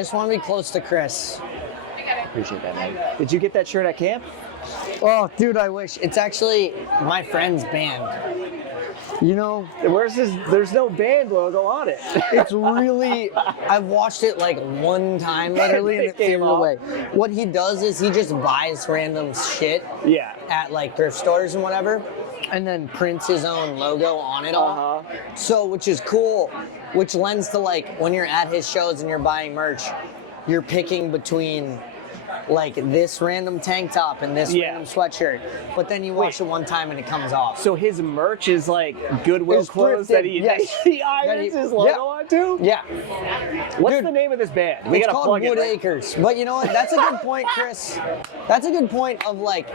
I just want to be close to Chris. Appreciate that, man. Did you get that shirt at camp? Oh, dude, I wish. It's actually my friend's band. You know, Where's his? There's no band logo on it. it's really, I've watched it like one time literally and it Came faded off. away. What he does is he just buys random shit Yeah. at like thrift stores and whatever, and then prints his own logo on it all. So, which is cool, which lends to like when you're at his shows and you're buying merch, you're picking between like this random tank top and this random sweatshirt, but then you wash it one time and it comes off. So his merch is like Goodwill It's clothes thrifted, that he, yes. he irons his logo onto? Yeah. What's Dude, the name of this band? We It's gotta called plug Wood it. Right? Acres. But you know what? That's a good point, Chris. That's a good point of like,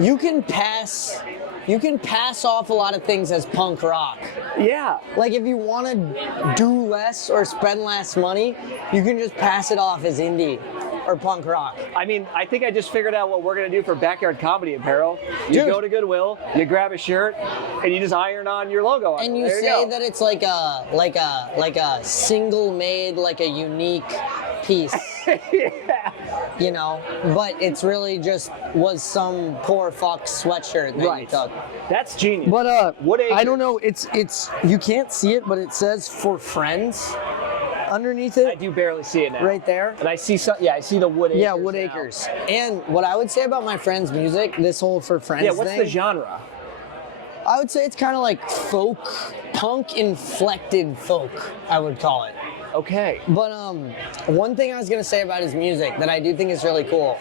you can pass off a lot of things as punk rock. Yeah. Like if you want to do less or spend less money, you can just pass it off as indie or punk rock. I mean, I think I just figured out what we're gonna do for Backyard Comedy Apparel. You Dude. go to Goodwill, you grab a shirt, and you just iron on your logo on And it. you There say go. that it's like a single made, like a unique piece. Yeah. You know, but it's really just was some poor fuck sweatshirt that you Right. took. That's genius. But Wood Acres. I don't know. It's you can't see it, but it says for friends underneath I it, do barely see it now. right there. And I see some. Yeah, I see the Wood Acres. Yeah, Wood now. Acres. And what I would say about my friend's music, this whole for friends Yeah, what's thing, the genre? I would say it's kind of like folk, punk inflected folk, I would call it. Okay. But one thing I was gonna say about his music that I do think is really cool,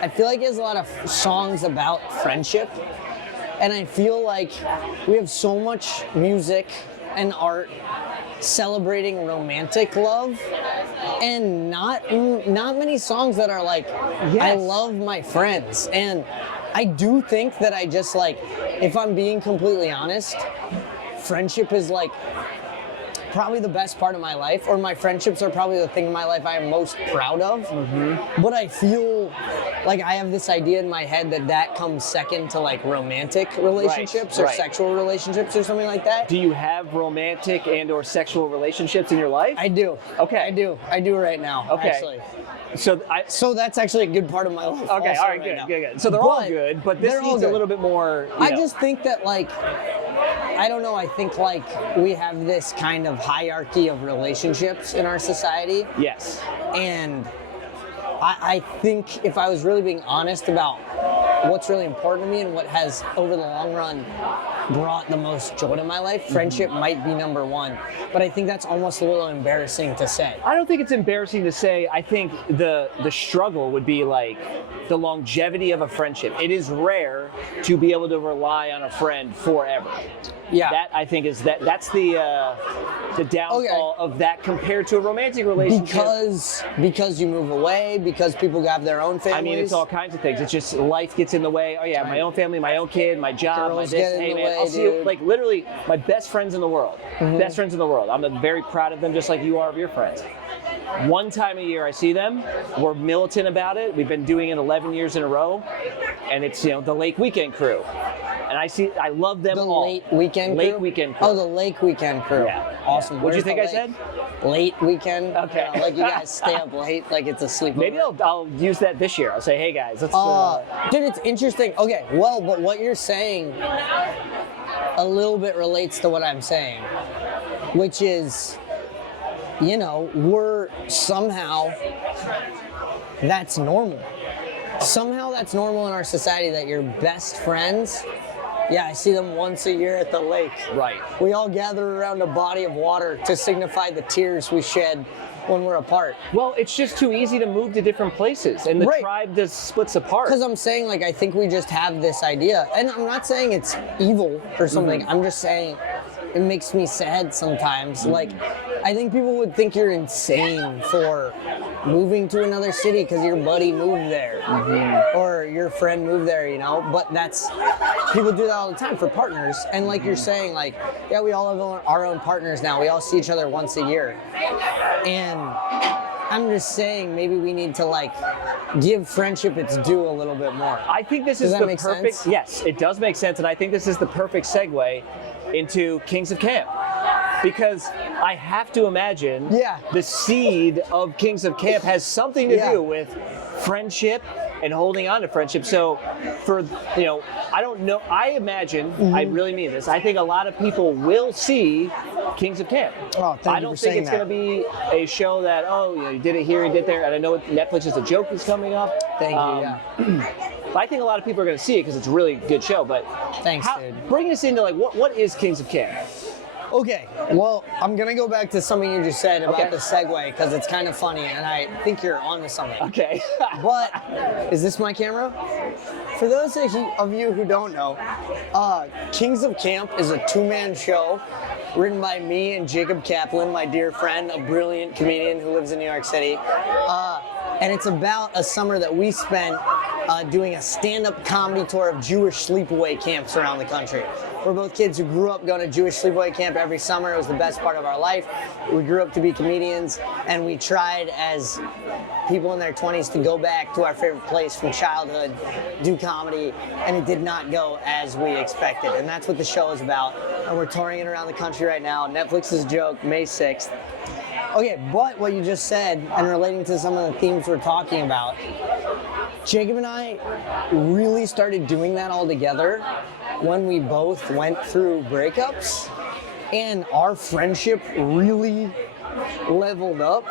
I feel like he has a lot of songs about friendship, and I feel like we have so much music and art celebrating romantic love, and not many songs that are like, I Yes. love my friends. And I do think that I just like, if I'm being completely honest, friendship is like probably the best part of my life, or my friendships are probably the thing in my life I am most proud of. But I feel like I have this idea in my head that comes second to like romantic relationships or right. sexual relationships or something like that. Do you have romantic and or sexual relationships in your life? I do. Okay. I do right now, Okay. actually. So that's actually a good part of my life. okay, also all right, right good, now. good. So they're all But good, but this they're all needs a good. little bit more. I just think that like, I don't know, I think like we have this kind of hierarchy of relationships in our society. Yes. And I think if I was really being honest about what's really important to me and what has, over the long run, brought the most joy to my life, friendship might be number one. But I think that's almost a little embarrassing to say. I don't think it's embarrassing to say. I think the struggle would be like the longevity of a friendship. It is rare to be able to rely on a friend forever. Yeah. That I think is that's the downfall of that compared to a romantic relationship. Because you move away, because people have their own families. I mean, it's all kinds of things. It's just life gets in the way. Oh yeah, my own family, my own kid, my job, Girls my this. get in Hey the man, way, I'll see you. dude. Like literally, my best friends in the world. Best friends in the world. I'm very proud of them, just like you are of your friends. One time a year I see them. We're militant about it. We've been doing it 11 years in a row, and it's the Lake Weekend crew. And I love them the all. late weekend crew? Lake Weekend crew. Oh, the Lake Weekend crew. Yeah. Awesome. What'd you Where's think the I lake? said? Late weekend. Okay. Like you guys stay up late, like it's a sleepover. Maybe I'll use that this year. I'll say, hey guys, let's. Dude, it's interesting. Okay, well, but what you're saying a little bit relates to what I'm saying, which is, we're somehow, that's normal. Somehow that's normal in our society that your best friends, I see them once a year at the lake. Right. We all gather around a body of water to signify the tears we shed when we're apart. Well, it's just too easy to move to different places, and the Right. tribe just splits apart. Because I'm saying, like, I think we just have this idea, and I'm not saying it's evil or something. I'm just saying it makes me sad sometimes. Like, I think people would think you're insane for moving to another city because your buddy moved there or your friend moved there, but people do that all the time for partners. And like you're saying, like, we all have our own partners now. We all see each other once a year. And I'm just saying maybe we need to like give friendship its due a little bit more. I think this Does is that the make perfect. sense? Yes, it does make sense, and I think this is the perfect segue into Kings of Camp. because I have to imagine Yeah. the seed of Kings of Camp has something to Yeah. do with friendship and holding on to friendship. So for, I don't know, I imagine, I really mean this, I think a lot of people will see Kings of Camp. Oh, thank I you don't for think saying it's going to be a show that, you did it here, you did there, and I know Netflix is a joke is coming up. Thank you, yeah. But I think a lot of people are going to see it because it's a really good show. But Thanks, dude. Bring us into what is Kings of Camp? Okay, well, I'm going to go back to something you just said about Okay. the segue because it's kind of funny and I think you're onto something. Okay. But, is this my camera? For those of you who don't know, Kings of Camp is a two-man show written by me and Jacob Kaplan, my dear friend, a brilliant comedian who lives in New York City. And it's about a summer that we spent doing a stand-up comedy tour of Jewish sleepaway camps around the country. We're both kids who grew up going to Jewish sleepaway camp every summer. It was the best part of our life. We grew up to be comedians, and we tried as people in their 20s to go back to our favorite place from childhood, do comedy, and it did not go as we expected. And that's what the show is about. And we're touring it around the country right now. Netflix's joke, May 6th. Okay, but what you just said, and relating to some of the themes we're talking about, Jacob and I really started doing that all together when we both went through breakups, and our friendship really leveled up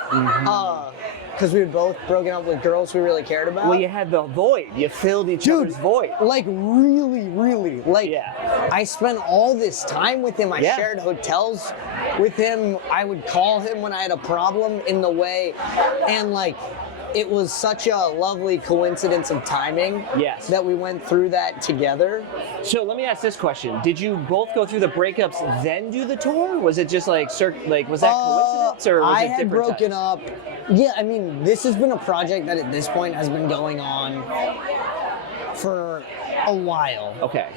because we had both broken up with girls we really cared about. Well, you had the void. You filled each other's void. Like really, like Yeah. I spent all this time with him. I Yeah. shared hotels with him. I would call him when I had a problem in the way, and like it was such a lovely coincidence of timing Yes. that we went through that together. So let me ask this question: did you both go through the breakups, then do the tour? Was it just was that coincidence, or was I it had different broken times? up. Yeah, I mean, this has been a project that at this point has been going on for a while. Okay.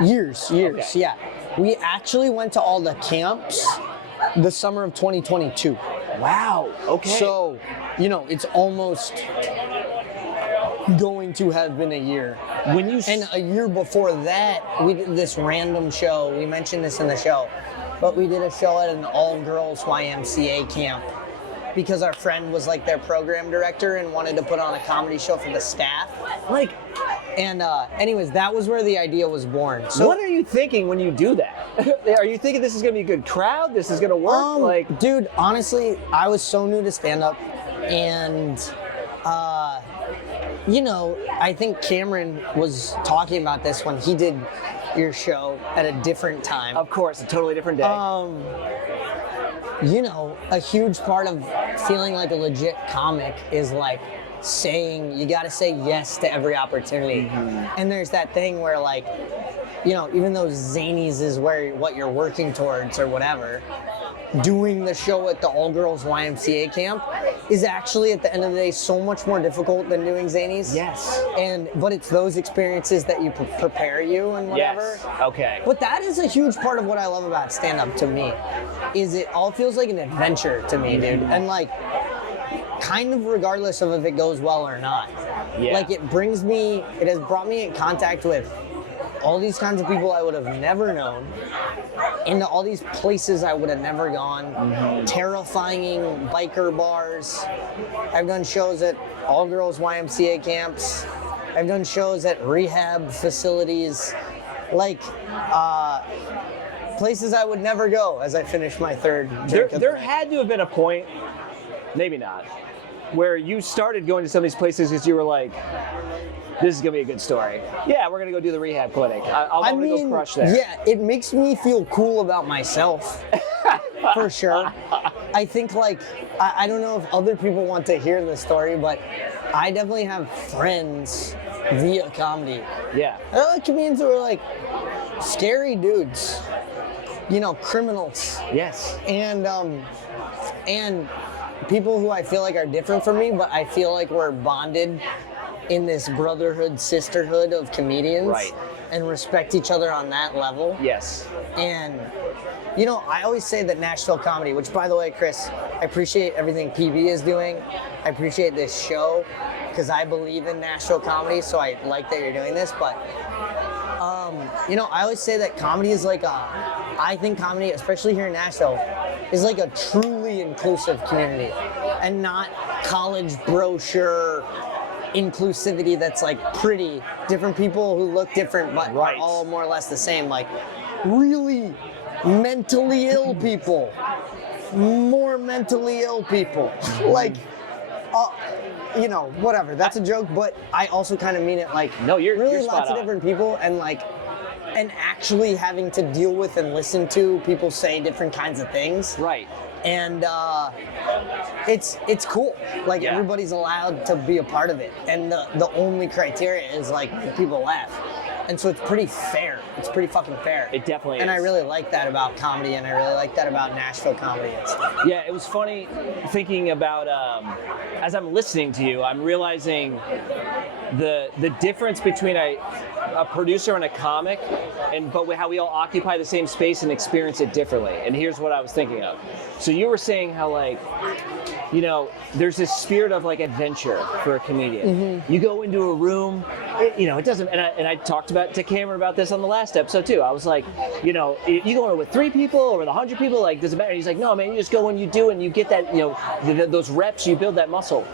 Years. Years, Okay. yeah. We actually went to all the camps the summer of 2022. Wow. Okay. So, it's almost going to have been a year. when you And a year before that, we did this random show. We mentioned this in the show, but we did a show at an all-girls YMCA camp because our friend was like their program director and wanted to put on a comedy show for the staff. And anyways, that was where the idea was born. So, what are you thinking when you do that? Are you thinking this is going to be a good crowd? This is going to work? dude, honestly, I was so new to stand-up, and I think Cameron was talking about this when he did your show at a different time. Of course, a totally different day. A huge part of feeling like a legit comic is like saying you got to say yes to every opportunity. And there's that thing where even though Zanies is what you're working towards or whatever, doing the show at the all-girls YMCA camp is actually at the end of the day so much more difficult than doing Zanies. Yes. But it's those experiences that you prepare you and whatever. Yes. Okay. But that is a huge part of what I love about stand-up to me, is it all feels like an adventure to me, dude. And kind of regardless of if it goes well or not. Yeah. It has brought me in contact with all these kinds of people I would have never known, into all these places I would have never gone, terrifying biker bars. I've done shows at all-girls YMCA camps. I've done shows at rehab facilities, places I would never go as I finish my third drink of the There night. had to have been a point, maybe not, where you started going to some of these places because you were like, this is going to be a good story. Yeah, we're going to go do the rehab clinic. I'm going to go crush there. Yeah, it makes me feel cool about myself, for sure. I think, I don't know if other people want to hear the story, but I definitely have friends via comedy. Yeah. I like comedians who are, scary dudes, criminals. Yes. And people who I feel like are different from me, but I feel like we're bonded in this brotherhood, sisterhood of comedians, Right. and respect each other on that level. Yes. And, I always say that Nashville comedy, which, by the way, Chris, I appreciate everything PB is doing. I appreciate this show because I believe in Nashville comedy, so I like that you're doing this. But, I always say that comedy is like I think comedy, especially here in Nashville, is like a truly inclusive community, and not college brochure inclusivity that's like pretty different people who look different but are all more or less the same. Like really mentally ill people, more mentally ill people, like. You know, whatever. That's a joke, but I also kind of mean it like no, you're really spot lots of on. Different people, and like, and actually having to deal with and listen to people say different kinds of things. Right. And it's cool. Like everybody's allowed to be a part of it, and the only criteria is like people laugh. And so it's pretty fair. It's pretty fucking fair. It definitely and is. I really like that about comedy, and I really like that about Nashville comedy and stuff. Yeah, it was funny thinking about, as I'm listening to you, I'm realizing the difference between a producer and a comic, but how we all occupy the same space and experience it differently. And here's what I was thinking of. So you were saying how like, you know, there's this spirit of like adventure for a comedian. Mm-hmm. You go into a room, it doesn't, and I talked to Cameron about this on the last episode too. I was like, you go in with 3 people or with 100 people, like, does it matter? He's like, no, man, you just go and you do, and you get that, those reps, you build that muscle.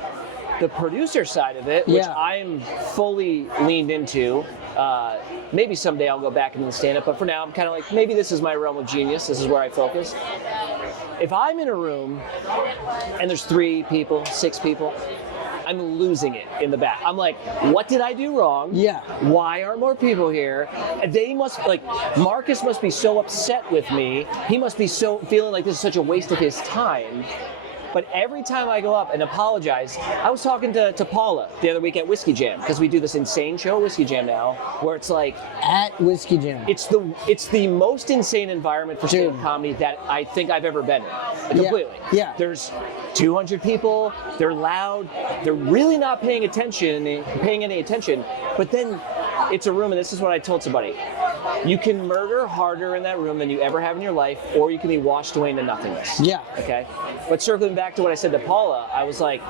The producer side of it, which I'm fully leaned into, maybe someday I'll go back into the stand-up, but for now I'm kind of like, maybe this is my realm of genius, this is where I focus. If I'm in a room and there's 3 people, 6 people, I'm losing it in the back. I'm like, what did I do wrong? Yeah. Why aren't more people here? They must, like, Marcus must be so upset with me. He must be so feeling like this is such a waste of his time. But every time I go up and apologize, I was talking to Paula the other week at Whiskey Jam, because we do this insane show, Whiskey Jam now, where it's like at Whiskey Jam. It's the most insane environment for stand-up comedy that I think I've ever been in. Completely. Yeah. There's 200 people. They're loud. They're really not paying any attention. But then it's a room, and this is what I told somebody. You can murder harder in that room than you ever have in your life, or you can be washed away into nothingness. Yeah. Okay? But circling back to what I said to Paula, I was like,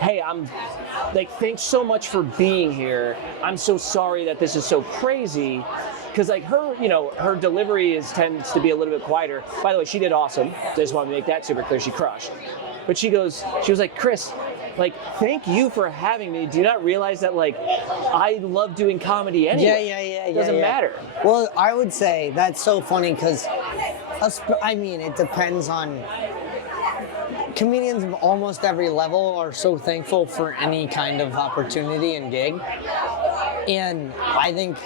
hey, I'm like, thanks so much for being here. I'm so sorry that this is so crazy. Because like her delivery tends to be a little bit quieter. By the way, she did awesome. Just wanted to make that super clear. She crushed. But she was like, Chris, like, thank you for having me. Do you not realize that, like, I love doing comedy anyway? Yeah. It doesn't matter. Well, I would say that's so funny because, I mean, it depends on. Comedians of almost every level are so thankful for any kind of opportunity and gig. And I think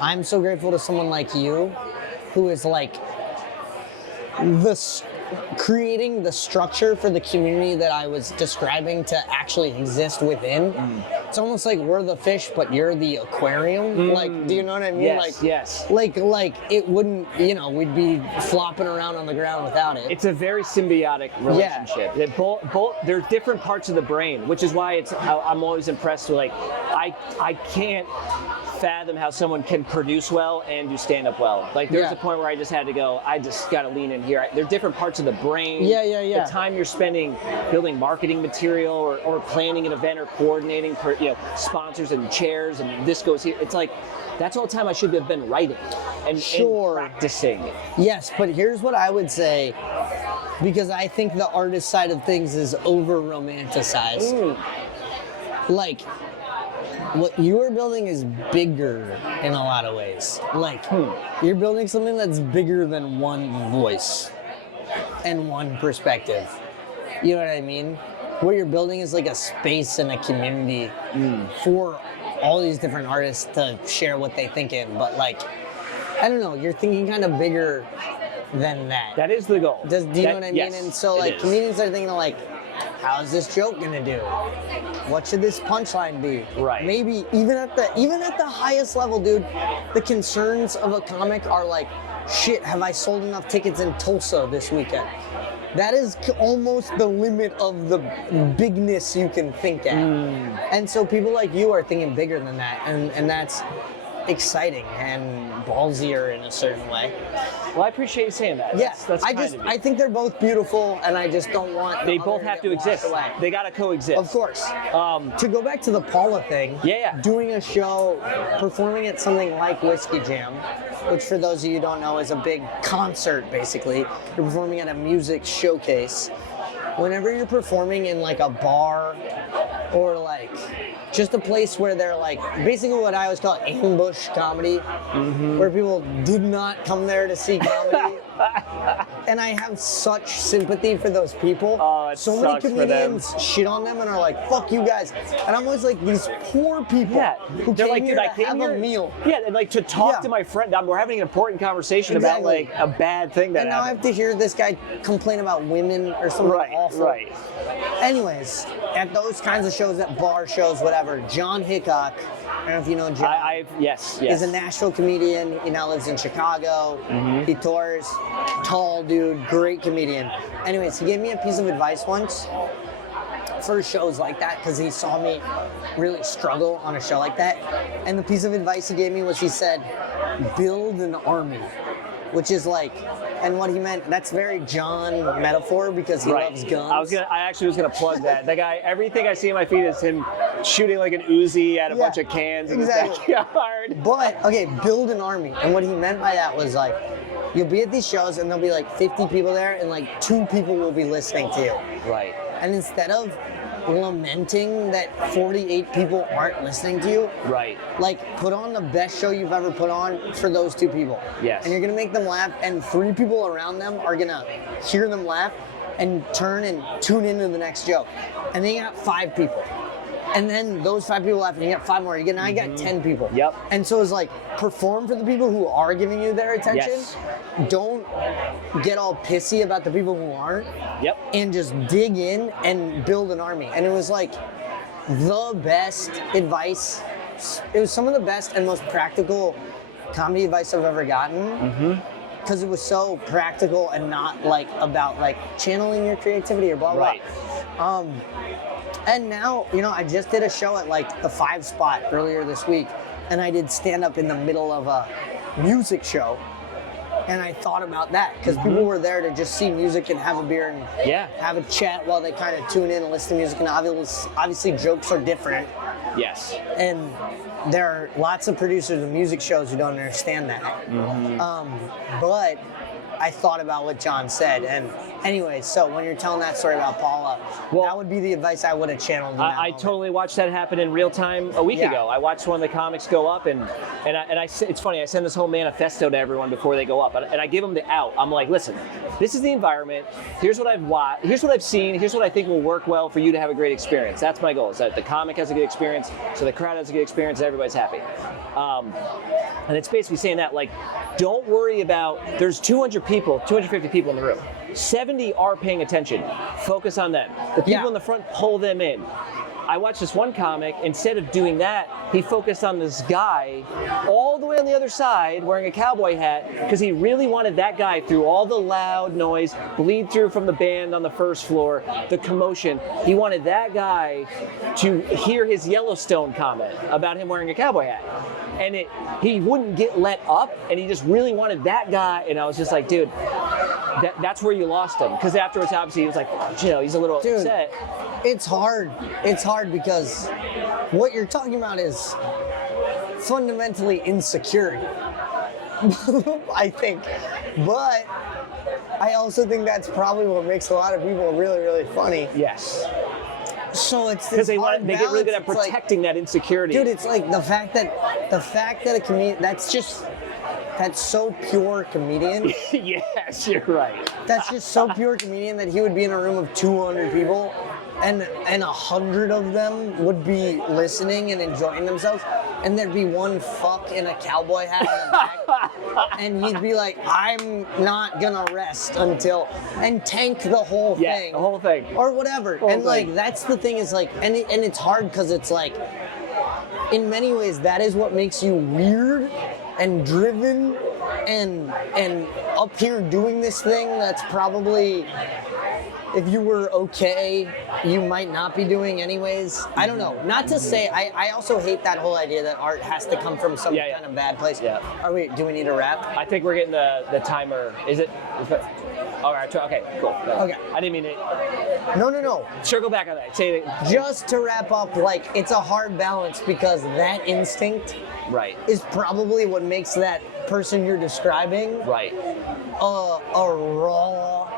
I'm so grateful to someone like you who is like creating the structure for the community that I was describing to actually exist within. It's almost like we're the fish, but you're the aquarium. Like, do you know what I mean? Yes. Like it wouldn't, we'd be flopping around on the ground without it. It's a very symbiotic relationship. Yeah. Both there's different parts of the brain, which is why I'm always impressed with, like, I can't fathom how someone can produce well and do stand-up well. Like, there's a point where I just had to go, I just got to lean in here. There are different parts of the brain. Yeah. The time you're spending building marketing material or planning an event or coordinating for, sponsors and chairs and this goes here. It's like, that's all the time I should have been writing and practicing. Yes, but here's what I would say, because I think the artist side of things is over-romanticized. Like, what you are building is bigger in a lot of ways. Like, you're building something that's bigger than one voice and one perspective. You know what I mean? What you're building is like a space and a community for all these different artists to share what they think in. But like, I don't know, you're thinking kind of bigger than that. That is the goal. Do you know what I mean? Yes, and so like comedians are thinking like, how's this joke gonna do? What should this punchline be? Right. Maybe even at the highest level, dude, the concerns of a comic are like, shit, have I sold enough tickets in Tulsa this weekend? That is almost the limit of the bigness you can think at. And so people like you are thinking bigger than that, and that's exciting and ballsier in a certain way. Well, I appreciate you saying that. Yes, I think they're both beautiful, and I just don't want. They both have to exist. Away. They gotta coexist. Of course. To go back to the Paula thing. Yeah. Doing a show, performing at something like Whiskey Jam, which for those of you who don't know is a big concert basically. You're performing at a music showcase. Whenever you're performing in like a bar or like just a place where they're like basically what I always call ambush comedy, where people did not come there to see comedy. And I have such sympathy for those people. Oh, it so many sucks for them. comedians shit on them and are like, fuck you guys. And I'm always like, these poor people who they're came like, here dude, to I came have here, a meal. Yeah, and like to talk Yeah. to my friend. We're having an important conversation Exactly. about like a bad thing that And now I happened. have to hear this guy complain about women or something awful. Right. Anyways, at those kinds of shows, at bar shows, whatever, John Hickok, I don't know if you know John. Yes. He's a Nashville comedian. He now lives in Chicago. He tours. Tall dude, great comedian. Anyways, he gave me a piece of advice once for shows like that because he saw me really struggle on a show like that. And the piece of advice he gave me was he said, build an army, which is like, and what he meant, that's very John metaphor because he loves guns. I actually was gonna plug that. That guy, everything I see in my feed is him shooting like an Uzi at a bunch of cans in his backyard. But, okay, build an army. And what he meant by that was like, you'll be at these shows and there'll be like 50 people there and like 2 people will be listening to you. Right. And instead of lamenting that 48 people aren't listening to you, like put on the best show you've ever put on for those 2 people. Yes. And you're gonna make them laugh and 3 people around them are gonna hear them laugh and turn and tune into the next joke. And then you got 5 people. And then those 5 people laugh and you got 5 more. Now you got 10 people. Yep. And so it's like, perform for the people who are giving you their attention. Yes. Don't get all pissy about the people who aren't. Yep. And just dig in and build an army. And it was like the best advice. It was some of the best and most practical comedy advice I've ever gotten. Because it was so practical and not like about like channeling your creativity or blah, blah. And now, you know, I just did a show at like the 5 Spot earlier this week, and I did stand up in the middle of a music show. And I thought about that because people were there to just see music and have a beer and have a chat while they kind of tune in and listen to music. And obviously jokes are different. Yes. And there are lots of producers of music shows who don't understand that. But I thought about what John said. And anyway, so when you're telling that story about Paula, that would be the advice I would have channeled. I totally watched that happen in real time a week ago. I watched one of the comics go up, and it's funny. I send this whole manifesto to everyone before they go up, and I give them the out. I'm like, listen, this is the environment. Here's what I've watched. Here's what I've seen. Here's what I think will work well for you to have a great experience. That's my goal. Is that the comic has a good experience, so the crowd has a good experience, and everybody's happy. And it's basically saying that, like, don't worry about. There's 250 people in the room. 70 are paying attention. Focus on them. The people in the front, pull them in. I watched this one comic, instead of doing that, he focused on this guy all the way on the other side wearing a cowboy hat because he really wanted that guy through all the loud noise, bleed through from the band on the first floor, the commotion. He wanted that guy to hear his Yellowstone comment about him wearing a cowboy hat. And he wouldn't get let up, and he just really wanted that guy, and I was just like, dude, that's where you lost him. Because afterwards, obviously, he was like, you know, he's a little upset. It's hard. It's hard because what you're talking about is fundamentally insecurity, I think. But I also think that's probably what makes a lot of people really, really funny. Yes. So it's because they get really good at protecting that insecurity. Dude, it's like the fact that a comedian, that's so pure comedian. Yes, you're right. That's just so pure comedian that he would be in a room of 200 people and 100 of them would be listening and enjoying themselves, and there'd be one fuck in a cowboy hat in the back, and he'd be like, I'm not gonna rest until, and tank the whole thing. The whole thing. Or whatever. And like, that's the thing is like, and it's hard because it's like, in many ways, that is what makes you weird and driven and up here doing this thing that's probably, if you were okay, you might not be doing anyways. I don't know. Not to say, I also hate that whole idea that art has to come from some kind of bad place. Yeah. Do we need a wrap? I think we're getting the timer. Is it? All right. Okay. Cool. Okay. I didn't mean to. No. Circle back on that. Say that. Just to wrap up, like, it's a hard balance because that instinct Right. is probably what makes that person you're describing Right. a raw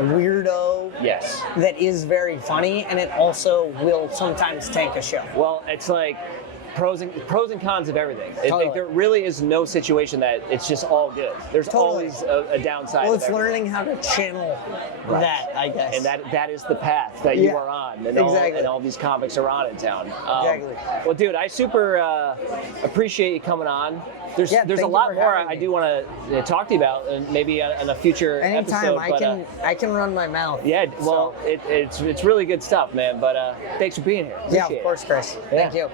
weirdo Yes. that is very funny, and it also will sometimes tank a show. Well, it's like pros and cons of everything. Totally. There really is no situation that it's just all good. There's Totally. always a downside. Well, of it's everything. learning how to channel that, I guess. And that is the path that you Yeah, are on, and, exactly. all these comics are on in town. Exactly. Well, dude, I super appreciate you coming on. There's Yeah, a thank you lot for more having I me. do want to talk to you about, and maybe on a future Anytime, episode. I can run my mouth. Yeah, well, so. it's really good stuff, man. But thanks for being here. Yeah, Appreciate of course, Chris. Yeah. Thank you. it.